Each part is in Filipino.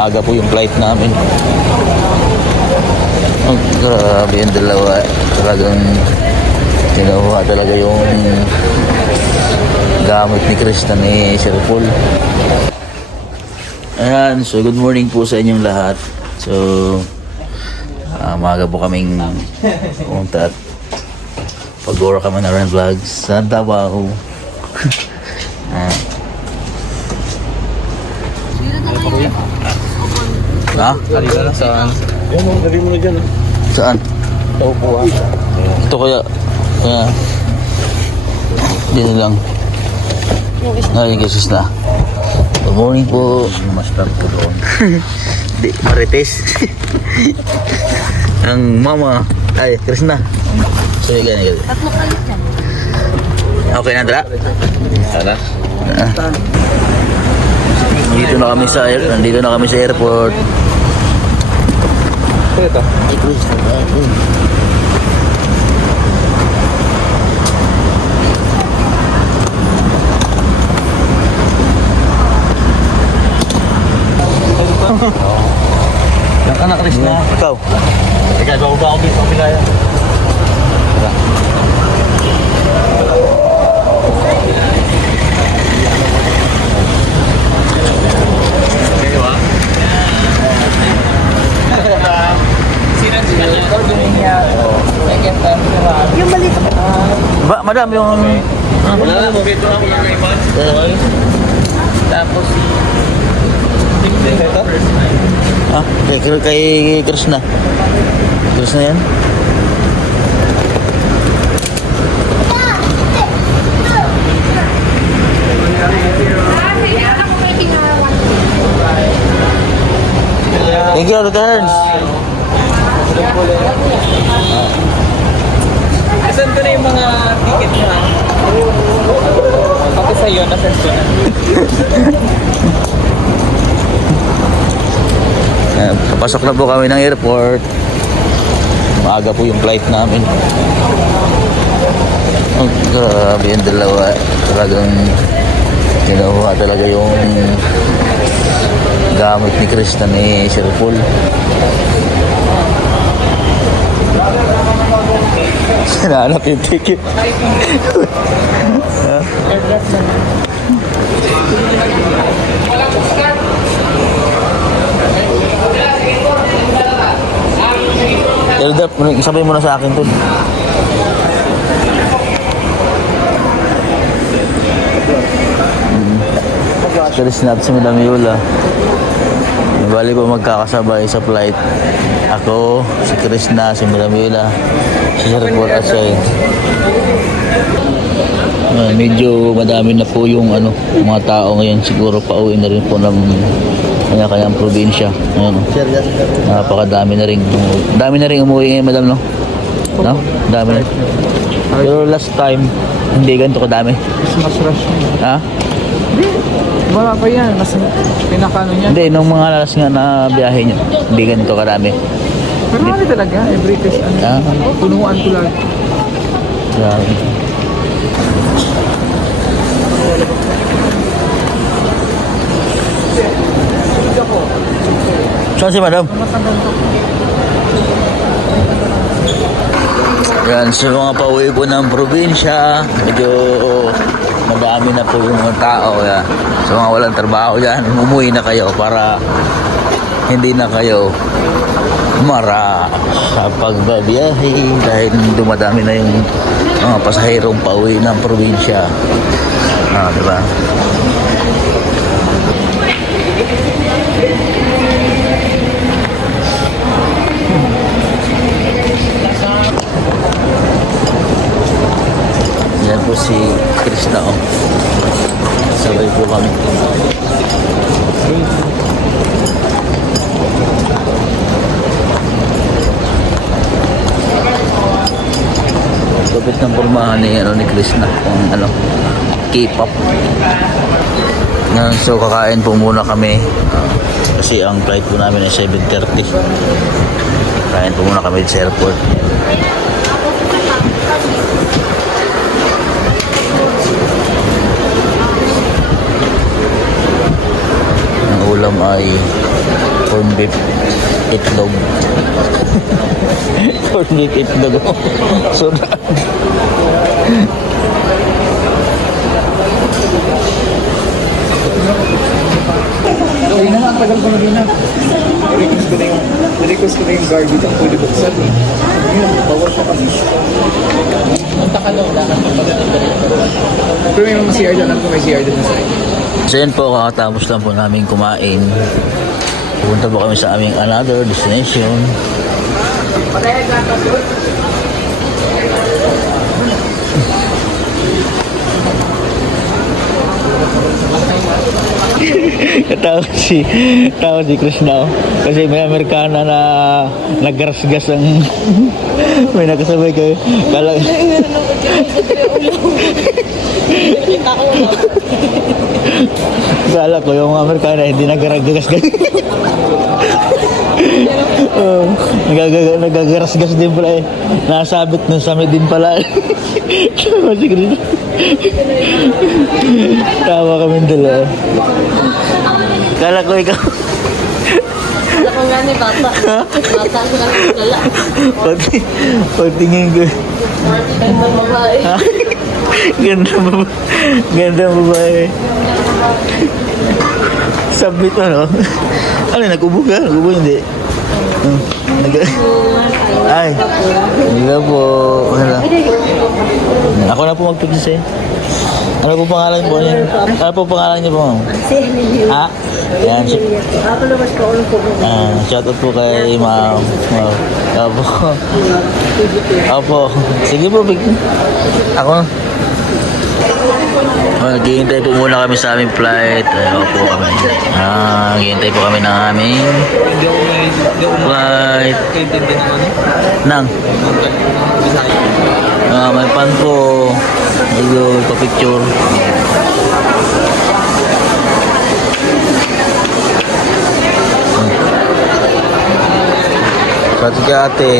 Maaga po yung flight namin. Oh, grabe yung dalawa. Talagang kinuha talaga yung gamit ni Krista ni Sir Paul. Ayan, so good morning po sa inyong lahat. So maaga po kaming pumunta at pag-ora kami na rin vlogs sa Davao. Ha? Kanina saan? Yan mo, dali mo na dyan. Saan? Sa upuan. Ito kaya dito lang. Ay, Jesus na. Good morning po. Master po doon. Di, Marites. Ang mama. Ay, Krishna. So, yan, yan. Tatlo kayo dyan. Okay na, Dra? Sana? Nandito na kami sa airport. Ito. Yan ka na, Krishna. Ikaw. Teka, bago ba ako dito? Sa pilaya. Yung maliit. Madam, yung... Wala na, mabito na. Wala na iman. Tapos si... Ito? Ah, kay Krishna. Krishna yan? Thank you, returns. Asan ko na yung mga ticket mo? Pati sa'yo, nasan ko na. Papasok na po kami ng airport. Maaga po yung flight namin. Oh, grabe yung dalawa. Talagang kinuha talaga yung gamit ni Krista ni Sir Paul. Sinanap yung ticket. Eldap, sabay mo na sa akin to. Actually, sinap si Madam Yola. Bali po magkakasabay sa flight. Ako, si Krishna, si Madam Yola, si Sir Paul at siya. Medyo madami na po yung mga tao ngayon. Siguro pauwi na rin po ng kanyang probinsya. Napakadami na rin. Dami na rin umuwi ngayon, madam, no? No? Dami na. Pero last time, hindi ganito kadami. Mas rush yun. Ha? Hindi. Wala pa yan. Mas pinakano niya. Hindi, nung mga last nga na biyahe niyo, hindi ganito kadami. Pero ano talaga? Every test, punuan ko lang. Grabe. Saan si madam? Yan, sa mga pauwi po ng probinsya, medyo madami na po yung mga tao. Yan. Sa mga walang trabaho dyan, umuwi na kayo para hindi na kayo mara sa pagbabiyahe dahil dumadami na yung mga pasahirong pauwi ng probinsya. Diba? Yan po si Krishna, oh. Sabay po kami. Kapit ng pormahan ni Krishna kung K-pop. So kakain po muna kami kasi ang flight po namin ay 7:30. Kain po muna kami sa airport. Ang ulam ay corn beef itlog. Corn beef itlog. So, Hindi na, ang tagal ko na din na. Request ko na yung guard dito. Pwede buksan eh. Yun, bawal pa kasi. Punta ka daw, dapat pero may mga CR dyan. Alam ko may CR dyan sa side. so yun po, kakatapos lang po namin kumain. Punta po kami sa aming another destination. Tawag si Chris now. Kasi may Amerikana na naggarasgas ang may nakasabay kayo. Kala ko yung Amerikana hindi naggarasgas kayo. Nagagarasgas din pala eh. Nasabit ng sami din pala. Tama si Chris. Tawa kami dala. Kala ko ikaw. Ako nga ni Bata. Bata ko lang wala. Pagtingin ko. Ganda babae. Ha? Ganda babae. Submit mo, no? Ano, nag-ubo ka? Nag-ubo hindi? Ay, hindi ka po. Ako na po mag-pipis eh. Ano po pangalan po niyo? Ano po pangalan niyo po? Si Helene. Ha? Yan. Ako labas ko ulo ko. Shout out po kay ma'am. Opo. Opo. Sige po, big. Ako. Naghihintay po muna kami sa aming flight. Opo kami. Naghihintay po kami ng aming flight. Nang. May pan po. Medyo pa-picture. Pati ka ate.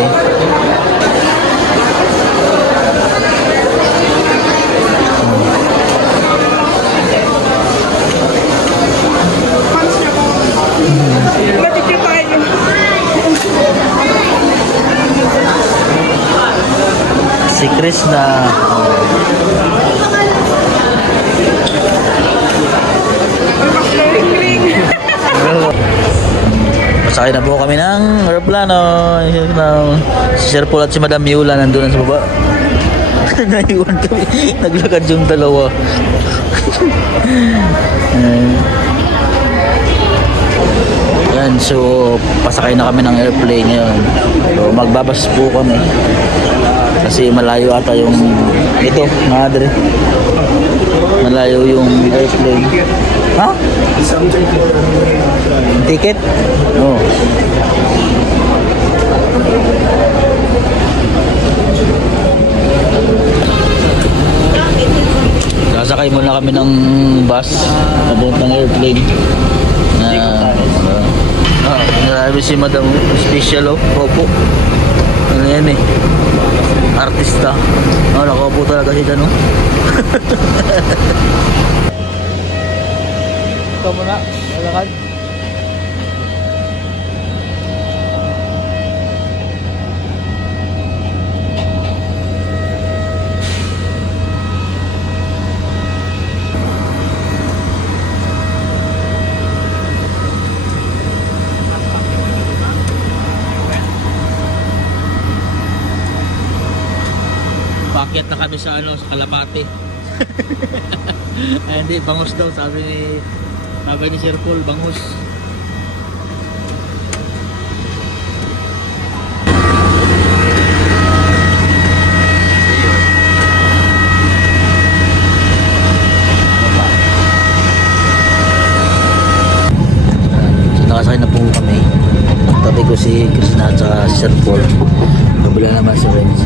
Si Chris na masakay na po kami ng aeroplano. Si Sir Paul at si Madam Yula nandun sa baba. Naiwan kami. Naglakad yung dalawa. Yan, so pasakay na kami ng airplane ngayon. So magbabas po kami. Kasi malayo ata yung ito, madre. Malayo yung airplane. Ha? Ticket? Oo. Sasakay muna kami ng bus papuntang airplane. Grabe si Madam Special Opo. Ano yan eh? Artista. Nakaupo talaga siya no? Ikaw muna, lalakad. Paakyat na kami sa sa Kalapate. Ay, hindi, bangus daw sabi ni Sir Paul, bangus. Nakasakay na po kami. Tabi ko si Krishna at si Sir Paul. Kabila naman si Renz.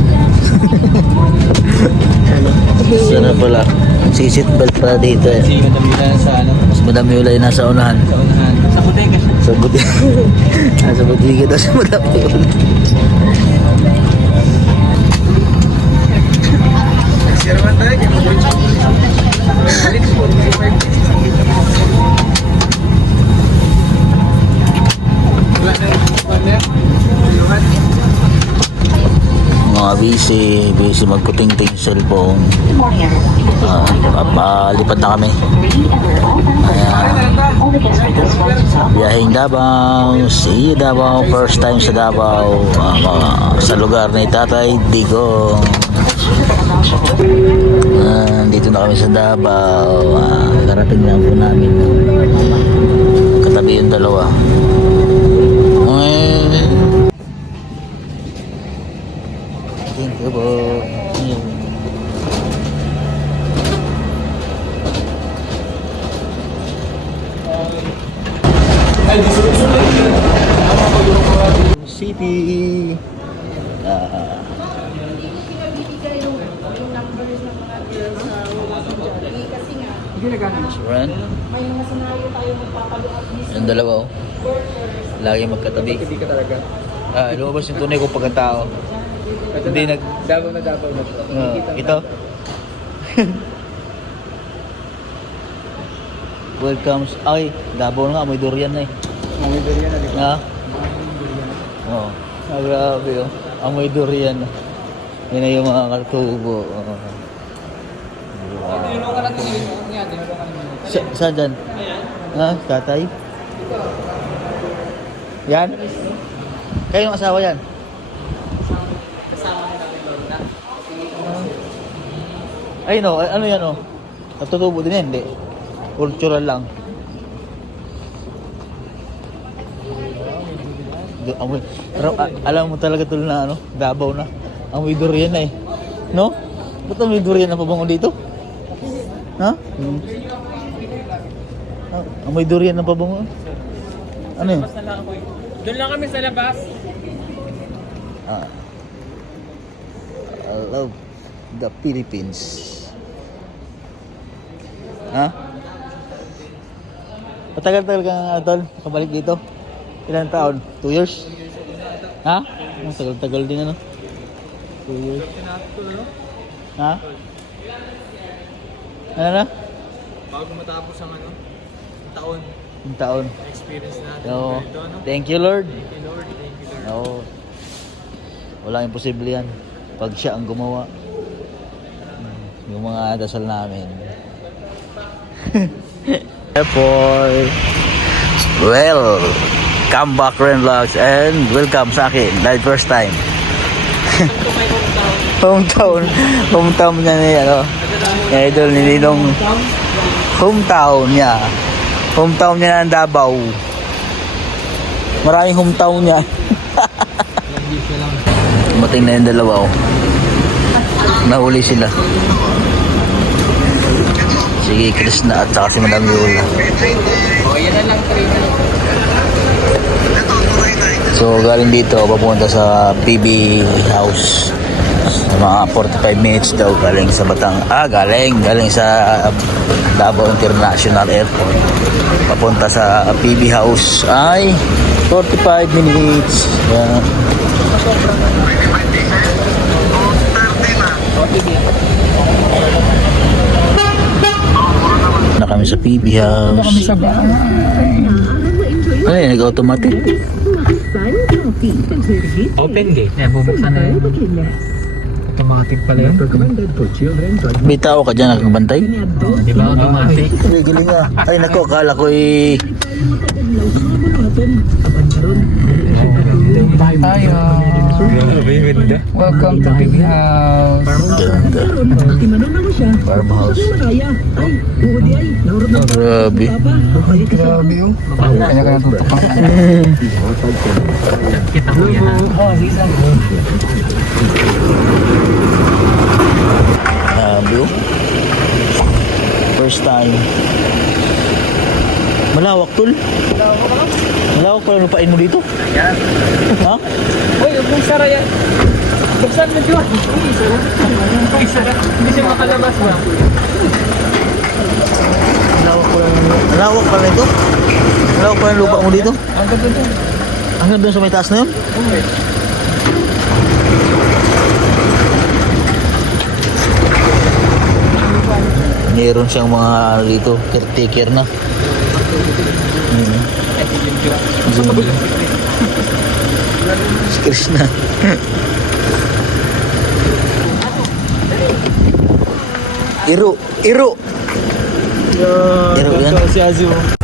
Sana pala. Si seatbelt pala dito eh. Si Madam Yula sa ano? Mas Madam Yula yung nasa unahan. Sa unahan. Sa bodega siya. Sa bodega. Nasa bodega daw si Madam Yula. Sir man tayo, kaya mag-watch. busy magkuting-ting cellphone. Papalipad na kami. Ayan. Biyahing Davao. See you Davao. First time sa Davao. Sa lugar ni Tatay Digong. Dito na kami sa Davao. Karating lang po namin. Katabi yung dalawa. Thank you po. City. Run. Yung dalawa oh. Lagi magkatabi. Hindi ka talaga. Lumabas yung tunay ko pagkatao. Hindi nag... Davao na Davao na. Ito. Welcome. Ay, Davao na nga. May durian na eh. May durian na, di ba? Ha? Oo. Grabe oh. Amoy durian. Yan na yung mga kartubo. Tinulungan natin yun. Tinulungan natin. Saan dyan? Ha? Tatay? Yan? Kayo yung asawa yan? Ay no, ano yan oh? Natutubo din yan, hindi? Cultural lang. Amoy. Pero alam mo talaga tuloy na ano, Davao na. Amoy durian na eh. No? Ba't amoy durian na pabango dito? Ha? Amoy durian na pabango. Ano yun? Doon lang kami sa labas. I love the Philippines. Ha? Matagal-tagal ka nga, Tol, kabalik dito? Ilang taon? 2 years? Ha? Tagal-tagal din ano? 2 years. Ha? Ano na? Bago matapos ang ano, taon, Yung taon. experience natin. No. Dito, ano? Thank you, Lord. Thank you, Lord. Thank you, Lord. No. Walang imposible yan. Pag siya ang gumawa. Yung mga dasal namin. Therefore, well, come back Ren Vlogs and welcome sa akin. Dahil first time. Hometown niya ni ano. Yung idol ni Ninong. Hometown niya ng Davao. Maraming hometown niya. Mating na yung dalawa oh. Nahuli sila. Sige, Krishna at saka si Madam Yola. Oh, yan na lang, 3 na. So galing dito papunta sa PB House. Mga 45 minutes daw galing sa galing sa Davao International Airport. Papunta sa PB House ay 45 minutes. Yan. Na kami sa PB House. Sa bahay. Ay, nag-automatic. Open gate. Yan, bubuksan na yun. Automatic pala yun. Bitaw ka dyan nagbantay? Di ba automatic? Ay, galing nga. Ay, naku, akala ko eh. Bye tayo. Welcome to Big House. Ganda. Farmhouse. Oh, grabe. Grabe yun. Kanya-kanya tutukan. Kita mo yan. Oh, sisang. Grabe oh. First time. Malawak tol. Malawak pala lupain mo dito. Yan. Ha? Uy, kung sara yan. Buksan mo dyan. Uy, sara. Hindi siya makalabas ba? Malawak pala ito. Malawak pala lupa mo dito. Ang ganda dyan. Hanggang doon sa may taas na yun. Okay. Meron siyang mga dito, caretaker na. Si Krishna. Iro. Iro. Iro yan. Si Azio.